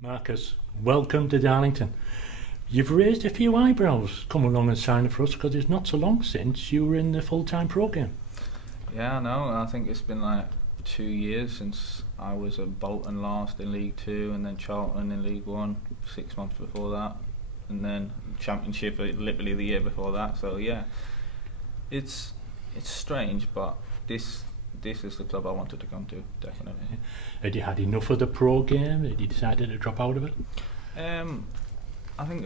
Marcus, welcome to Darlington. You've raised a few eyebrows coming along and signing for us because it's not so long since you were in the full-time programme. Yeah, I know. I think it's been like 2 years since I was at Bolton last in League Two, and then Charlton in League One 6 months before that, and then Championship literally the year before that. So yeah, it's strange, but this is the club I wanted to come to, definitely. Had you had enough of the pro game? Had you decided to drop out of it? I think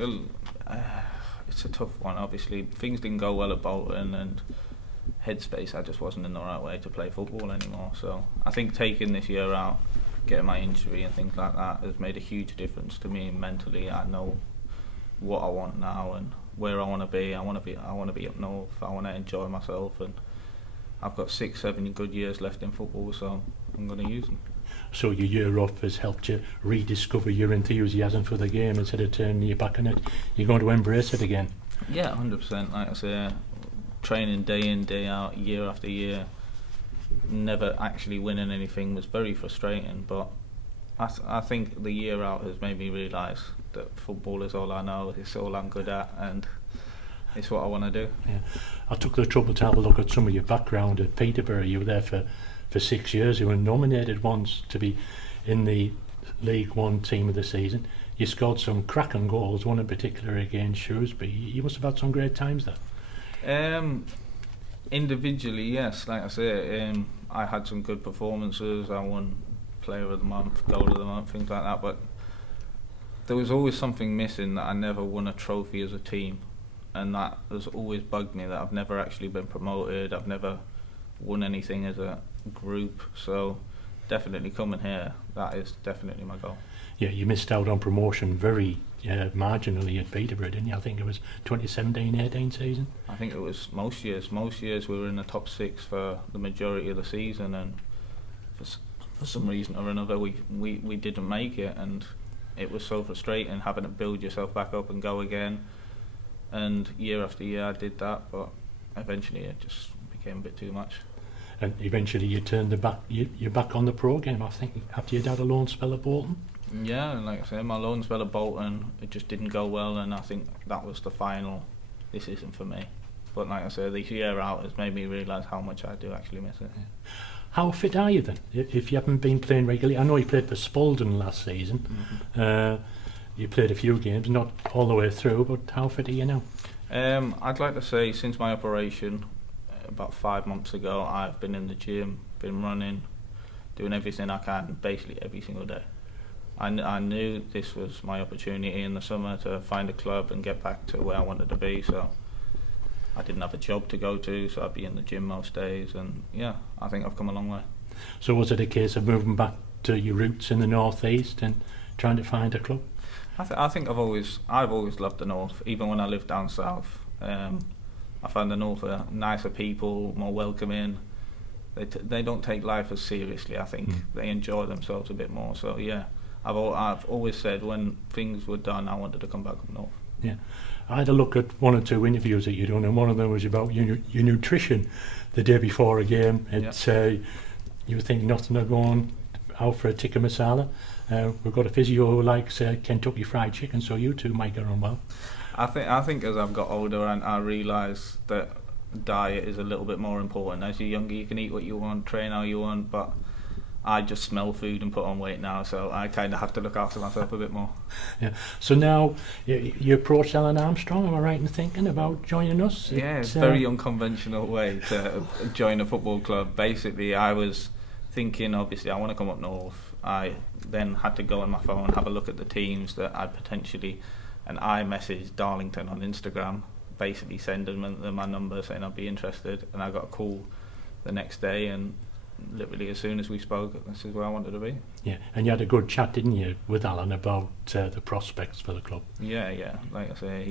it's a tough one. Obviously, things didn't go well at Bolton, and headspace, I just wasn't in the right way to play football anymore. So I think taking this year out, getting my injury and things like that has made a huge difference to me mentally. I know what I want now and where I want to be. I want to be up north. I want to enjoy myself, and I've got 6-7 good years left in football, so I'm going to use them. So your year off has helped you rediscover your enthusiasm for the game instead of turning your back on it. You're going to embrace it again. Yeah, 100%. Like I say, training day in, day out, year after year, never actually winning anything was very frustrating. But I think the year out has made me realise that football is all I know, it's all I'm good at, and it's what I want to do. Yeah. I took the trouble to have a look at some of your background at Peterborough. You were there for 6 years. You were nominated once to be in the League One team of the season. You scored some cracking goals, one in particular against Shrewsbury. You must have had some great times there. Individually, yes. Like I say, I had some good performances. I won Player of the Month, Goal of the Month, things like that. But there was always something missing, that I never won a trophy as a team. And that has always bugged me, that I've never actually been promoted. I've never won anything as a group. So definitely coming here, that is definitely my goal. Yeah, you missed out on promotion very marginally at Peterborough, didn't you? I think it was 2017-18 season. I think it was most years. Most years we were in the top six for the majority of the season, and for some reason or another we didn't make it, and it was so frustrating having to build yourself back up and go again. And year after year I did that, but eventually it just became a bit too much. And eventually you turned you're back on the pro game, I think, after you'd had a loan spell at Bolton. Yeah, and like I said, my loan spell at Bolton, it just didn't go well, and I think that was the final, this isn't for me. But like I said, this year out has made me realise how much I do actually miss it. Yeah. How fit are you then, if you haven't been playing regularly? I know you played for Spalding last season. Mm-hmm. You played a few games, not all the way through, but how fit are you now? I'd like to say since my operation about 5 months ago, I've been in the gym, been running, doing everything I can, basically every single day. I knew this was my opportunity in the summer to find a club and get back to where I wanted to be, so I didn't have a job to go to, so I'd be in the gym most days, and yeah, I think I've come a long way. So was it a case of moving back to your roots in the northeast and trying to find a club? I think I've always loved the north. Even when I lived down south, I found the north are nicer people, more welcoming. They don't take life as seriously. I think they enjoy themselves a bit more. So yeah, I've always said when things were done, I wanted to come back up north. Yeah, I had a look at 1 or 2 interviews that you've done, and one of them was about your nutrition. The day before a game, you were thinking nothing of going out for a tikka masala. We've got a physio who likes Kentucky Fried Chicken, so you two might get on well. I think as I've got older, and I realise that diet is a little bit more important. As you're younger, you can eat what you want, train how you want, but I just smell food and put on weight now, so I kind of have to look after myself a bit more. Yeah. So now you approach Alan Armstrong, am I right in thinking about joining us? Yeah, it's a very unconventional way to join a football club. Basically, I was thinking, obviously, I want to come up north. I then had to go on my phone, have a look at the teams that I'd potentially, and I messaged Darlington on Instagram, basically sending them my number saying I'd be interested, and I got a call the next day, and literally as soon as we spoke, this is where I wanted to be. Yeah, and you had a good chat, didn't you, with Alan about the prospects for the club? Yeah. Like I say,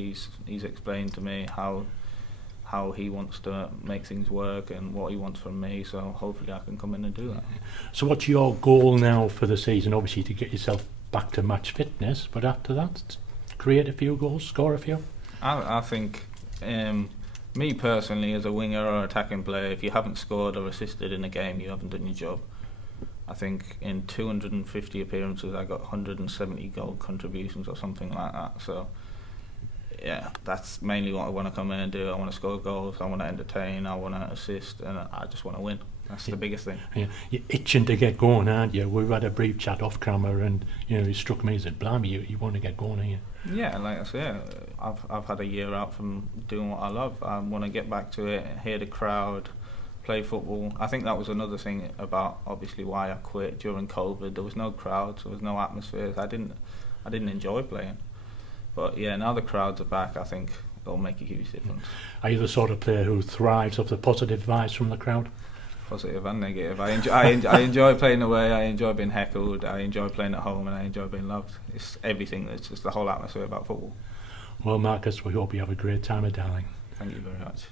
he's explained to me how he wants to make things work and what he wants from me, so hopefully I can come in and do that. So what's your goal now for the season? Obviously to get yourself back to match fitness, but after that, create a few goals, score a few? I think me personally, as a winger or attacking player, if you haven't scored or assisted in a game, you haven't done your job. I think in 250 appearances, I got 170 goal contributions or something like that. So, yeah, that's mainly what I want to come in and do. I want to score goals, I want to entertain, I want to assist, and I just want to win. That's the biggest thing. Yeah, you're itching to get going, aren't you? We've had a brief chat off camera, and it struck me as said, "Blimey, you want to get going, are you?" Yeah, like I say, I've had a year out from doing what I love. I want to get back to it, hear the crowd, play football. I think that was another thing about obviously why I quit during COVID. There was no crowds, there was no atmosphere. I didn't enjoy playing. But yeah, now the crowds are back. I think it'll make a huge difference. Are you the sort of player who thrives off the positive vibes from the crowd? Positive and negative. I enjoy playing away. I enjoy being heckled. I enjoy playing at home, and I enjoy being loved. It's everything. It's just the whole atmosphere about football. Well, Marcus, we hope you have a great time at Darling. Thank you very much.